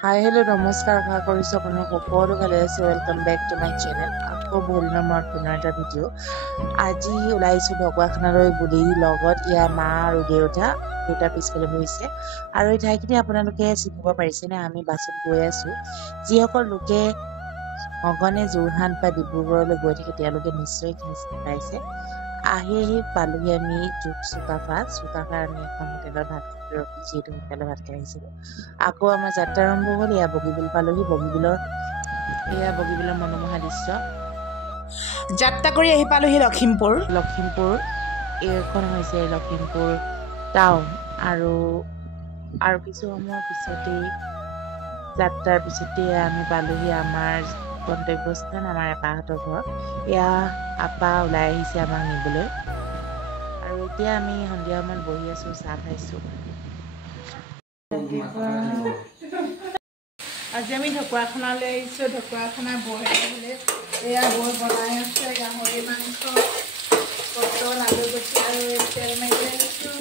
hi hello' নমস্কাৰ আশা কৰিছোঁ আপোনালোক সকলো ভালে আছে welcome back to my channel আকৌ বহুদিনৰ মূৰত পুনৰ এটা ভিডিঅ' আজি ওলাইছোঁ ঢকুৱাখানালৈ বুলি লগত ইয়াৰ মা আৰু দেউতা পিছফালে বহিছে আৰু এই ঠাইখিনি আপোনালোকে চিনিব পাৰিছেনে আমি বাছত গৈ আছোঁ যিসকল লোকে সঘনে যোৰহাট বা ডিব্ৰুগড়লৈ গৈ থাকে তেওঁলোকে নিশ্চয় এইখিনি চিনি পাইছে আহি পালোহি আমি চুকাফা আমি এখন হোটেলত ভাত ৰখি যিহেতু হোটেলত ভাত খাই আহিছিলোঁ আকৌ আমাৰ যাত্ৰা আৰম্ভ হ'ল এয়া বগীবিল পালোহি বগীবিলৰ মনোমোহা দৃশ্য যাত্ৰা কৰি আহি পালোহি লখিমপুৰ এইখন হৈছে লখিমপুৰ টাউন আৰু কিছু সময়ৰ পিছতেই যাত্ৰাৰ পিছতেই আমি পালোহি আমাৰ গন্তব্যস্থান আমাৰ এপাহঁতৰ ঘৰ এয়া আপা ওলাই আহিছে আমাক নিবলৈ আৰু এতিয়া আমি সন্ধিয়া সময়ত বহি আছোঁ চাহ খাইছোঁ আজি আমি ঢকুৱাখানালৈ আহিছোঁ ঢকুৱাখানা বহে এয়া বৈ বনাই আছে গাহৰি মাংস পটল আলু গুটি আৰু তেল মাৰি আনিছোঁ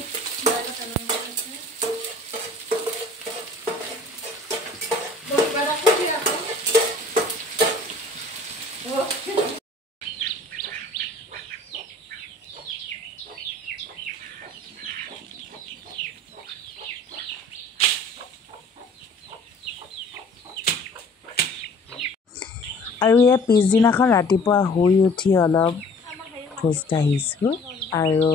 আৰু ইয়াৰ পিছদিনাখন ৰাতিপুৱা শুই উঠি অলপ খোজকাঢ়িছোঁ আৰু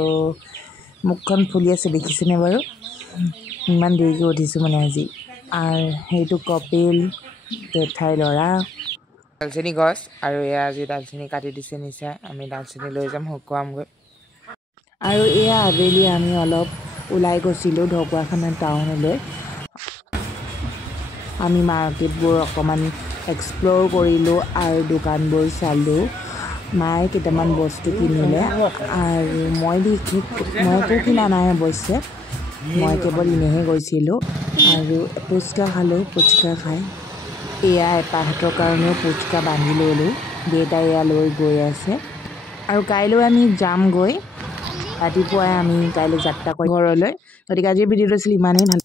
মুখখন ফুলি আছে দেখিছেনে বাৰু ইমান দেৰিকৈ উঠিছোঁ মানে আজি আৰু সেইটো কপিল জেঠাই ল'ৰা দালচেনি গছ আৰু এয়া আজি দালচেনি কাটি দিছে নিচা আমি দালচেনি লৈ যাম শুকুৱামগৈ আৰু এয়া আবেলি আমি অলপ ওলাই গৈছিলোঁ ঢকুৱাখানা টাউনলৈ আমি মাৰ্কেটবোৰ অকণমান এক্সপ্ল'ৰ কৰিলোঁ আৰু দোকানবোৰ চালোঁ মায়ে কেইটামান বস্তু কিনিলে আৰু মই একো কিনা নাই অৱশ্যে মই কেৱল এনেহে গৈছিলোঁ আৰু ফুচকা খালোঁ ফুচকা খাই এয়া এপাহঁতৰ কাৰণেও ফুচকা বান্ধি ল'লোঁ দেউতাই এয়া লৈ গৈ আছে আৰু কাইলৈ আমি যামগৈ ৰাতিপুৱাই আমি কাইলৈ যাত্ৰা কৰিম ঘৰলৈ গতিকে আজিৰ ভিডিঅ'টো আছিল ইমানেই ভাল